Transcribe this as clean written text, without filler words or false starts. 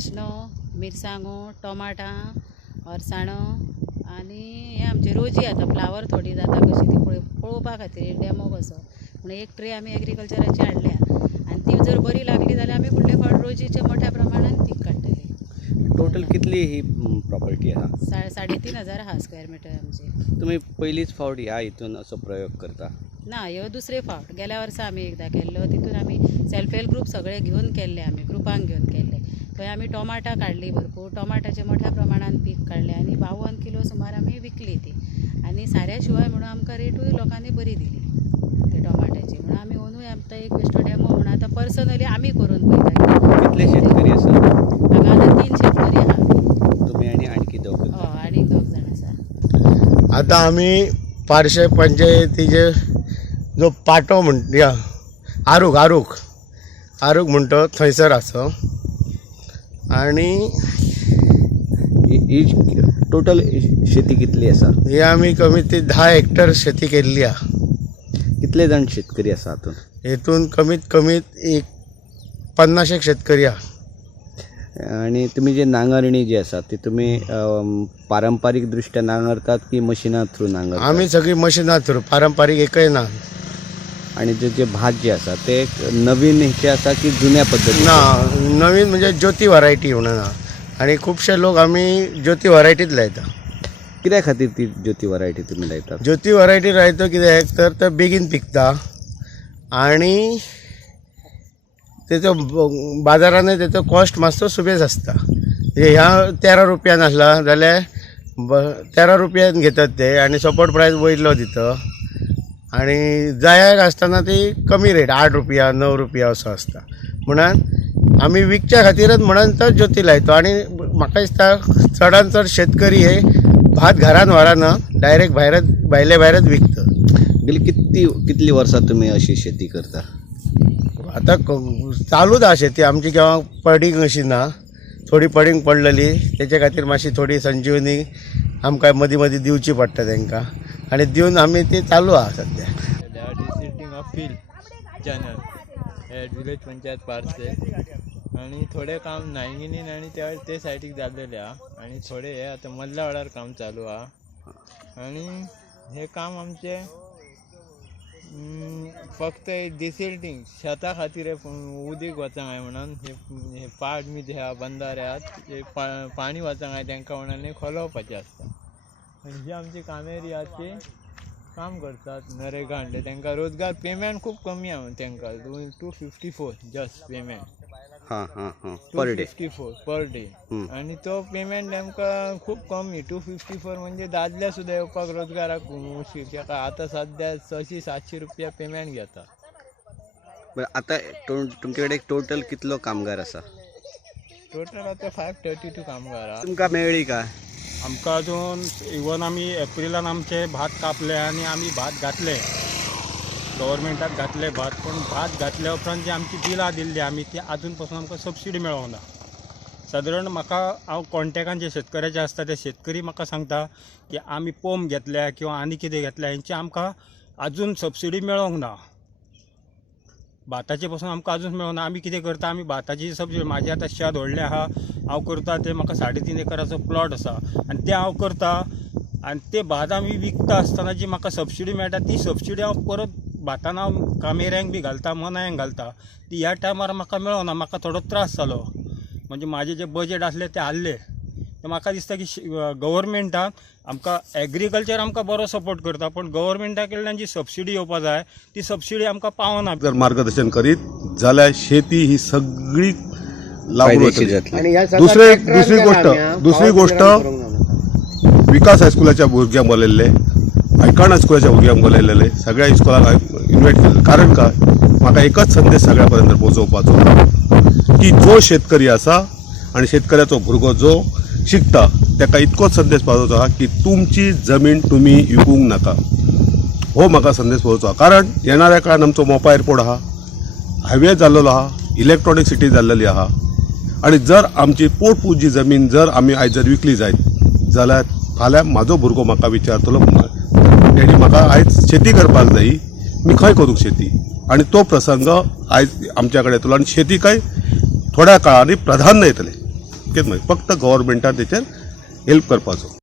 नाशणो, मिरसांगो, टोमाटां, अरसाणो आनी हे आमचे रोजी आता फ्लावर थोडी जाता कशी ती पळोवपा खातीर डेमो कसो म्हणून एक ट्रे आमी एग्रीकल्चराची हाडल्या आनी ती जर बरी लागली जाल्यार आमी फुडले फावट रोजीचे मोठ्या प्रमाणात पीक काडटले. टोटल कितली ही प्रॉपर्टी आहा? 3,500 आहा स्क्वेअर मिटर आमची. तुम्ही पहिलीच फावट ह्या हितून असो प्रयोग करता? ना, ह्यो दुसरे फावट. गेल्या वर्सा आमी एकदा केल्लो, तितून आमी सेल्फ हेल्प ग्रुप सगळे घेवन केल्ले, आमी ग्रुपांक घेवन केल्ले. थंय आमी टोमाटां काडली भरपूर, टोमाटाचे मोठ्या प्रमाणात पीक काडलें आनी 52 किलो सुमार आमी विकली ती. आनी साऱ्या शिवाय म्हणून आमकां रेटूय लोकांनी बरी दिली ते टोमाटाची. म्हणून आमी अंदूय आमकां एक बेश्टो डेमो म्हणून आतां पर्सनली आमी करून पळयता. कितले शेतकरी आसा हांगा आतां 3 शेतकरी आहा. तुम्ही आणि आणखी दोग? आनी 2 जाण आसा. आता आमी पारशे पंचायतीचे जो पाटो म्हणटा आरूक म्हणतो थंयसर आसा. आनी ही टोटल शेती कितली आसा? ही आमी कमीत 10 हेक्टर शेती केल्ली आहा. कितले जाण शेतकरी आसा हातून? हेतून कमीत एक 50 शेतकरी आहा. आणि तुम्ही जे नांगरणी जी आसा ती तुम्ही पारंपारीक दृष्ट्या नांगरतात की मशिना थ्रू नांगरतात? आमी सगळी मशिनां थ्रू, पारंपारीक एकय ना. आणि जे भात जे आसा ते नवीन हेचे आसा की जुन्या पद्धतीन? ना, नवीन म्हणजे ज्योती व्हरायटी म्हणून आहा. आनी खुबशे लोक आमी ज्योती व्हरायटीच लायता. कित्या खातीर ती ज्योती व्हरायटी तुमी लायतात? ज्योती व्हरायटी लायता कित्याक तर ते बेगीन पिकता आनी तेचो बाजारांत तेचो कॉस्ट मातसो सुबेज आसता. ह्या 13 रुपयान आसला जाल्यार 13 रुपयान घेतात ते आनी सपोर्ट प्रायस वयलो दिता. आनी जायाक आसतना ती कमी रेट 8 रुपया 9 रुपया असो आसता. म्हणून आमी विकच्या खातीरच म्हणून तो ज्योती लायतो. आनी म्हाका दिसता चडांत चड शेतकरी हे भात घरान व्हराना, डायरेक्ट भायरच विकता. गेली कितली वर्सां तुमी अशी शेती करता? आता चालूच आहा शेती आमची. केव्हा पडींग अशी ना, थोडी पडींग पडलेली त्याच्या खातीर मातशी थोडी संजीवनी आमकां मदीं मदीं दिवची पडटा तांकां आनी दिवन आमी ती चालू आहा सद्या. Desilting of field channel at village panchayat पार्से आणि थोडे काम नायगिनीन आणि ते सायडीक जाल्लेले आहा आणि थोडे हे आता मदल्या वाड्यार काम चालू आहा. आणि हे काम आमचे फक्त डिसिल्टिंग शेता खातीर उदीक वचांक जाय म्हणून हे पाड बी जे आहा बंधाऱ्यात पाणी वचांक जाय तांकां म्हणून खोलवपाचें आसता. आनी जी आमची कामेरी आहा ती काम करतात नरेगा हाडले तांकां रोजगार. पेमेंट खूब कमी आहा तांकां 254 just payment. Per day 254 per day. आणि तो पेमेंट आमकां खूब कमी 254 म्हणजे दादले सुद्दां येवपाक रोजगाराक मुश्कील. ताका आतां सद्या 600-700 रुपया पेमेंट घेता. आता तुमचे कडेन टोटल कितलो कामगार आसा? टोटल आता 532 कामगार आहा. तुमकां मेळ्ळी काय? आमकां अजून इवन आमी एप्रिलान आमचे भात कापले आनी आमी भात घातले, गव्हर्मेंटाक घातले भात. पण भात घातल्या उपरांत जी आमची बिलां दिल्ली आमी ती आजून पासून आमकां सबसिडी मेळोंक ना. सादारण हांव कॉन्टेक्टान जे शेतकऱ्याचे आसता ते शेतकरी म्हाका सांगता की आमी पोम घेतल्या किंवा आनी कितें घेतल्या हेंची आमकां आजून सबसिडी मेळोंक ना. भाताचे पासून आमकां आजून मेळोंक ना. आमी कितें करता, आमी भाताची सबसिडी, म्हाजे आतां शेत व्हडलें आहा, हांव करता ते म्हाका 3.5 एकराचो प्लॉट आसा आनी ते हांव करता. आनी ते भात आमी विकता आसतना जी म्हाका सबसिडी मेळटा ती सबसिडी हांव परत भातान हांव कामेऱ्यांक बी घालता, मनायांक घालता. ती ह्या टायमार म्हाका मेळोना. म्हाका थोडो त्रास जालो. म्हणजे म्हाजे जे बजेट आसले ते हाल्ले. तर म्हाका दिसता की गव्हर्मेंटान आमकां एग्रीकल्चर आमकां बरो सपोर्ट करता, पण गव्हर्मेंटा कडल्यान जी सबसिडी येवपा जाय ती सबसिडी आमकां पावना. जर मार्गदर्शन करीत जाल्यार शेती ही सगळी लागू जातली. दुसरी गोष्ट विकास हायस्कुलाच्या भुरग्यांक बोलयल्ले, आयकॉन हायस्कुलाच्या भुरग्यांक बोलयलेले, सगळ्या इस्कॉलाक इन्वायट केले. कारण काय, म्हाका एकच संदेश सगळ्या पर्यंत पोहोचोवपाचो की जो शेतकरी आसा आणि शेतकऱ्याचो भुरगो जो शिकता ताका इतकोच संदेश पावोवचो आहा की तुमची जमीन तुम्ही विकूंक नाका. हो म्हाका संदेश पावोवचो. कारण येणाऱ्या काळान आमचो मोपा एअरपोर्ट आहा, हायवे जाल्लो आहा, इलेक्ट्रॉनीक सिटी जाल्लेली आहा. आणि जर आमची पोटपुजी जमीन जर आमी आयज जर विकली जायत जाल्यार फाल्यां म्हाजो भुरगो म्हाका विचारतलो डॅडी म्हाका आयज शेती करपाक जायी, मी खंय करूंक शेती. आणि तो प्रसंग आयज आमच्या कडेन येतलो. आनी शेती काय थोड्या काळांनी प्राधान्य येतले. इतकेच माहिती फक्त गव्हर्मेंटान तेचेर हेल्प करपाचो.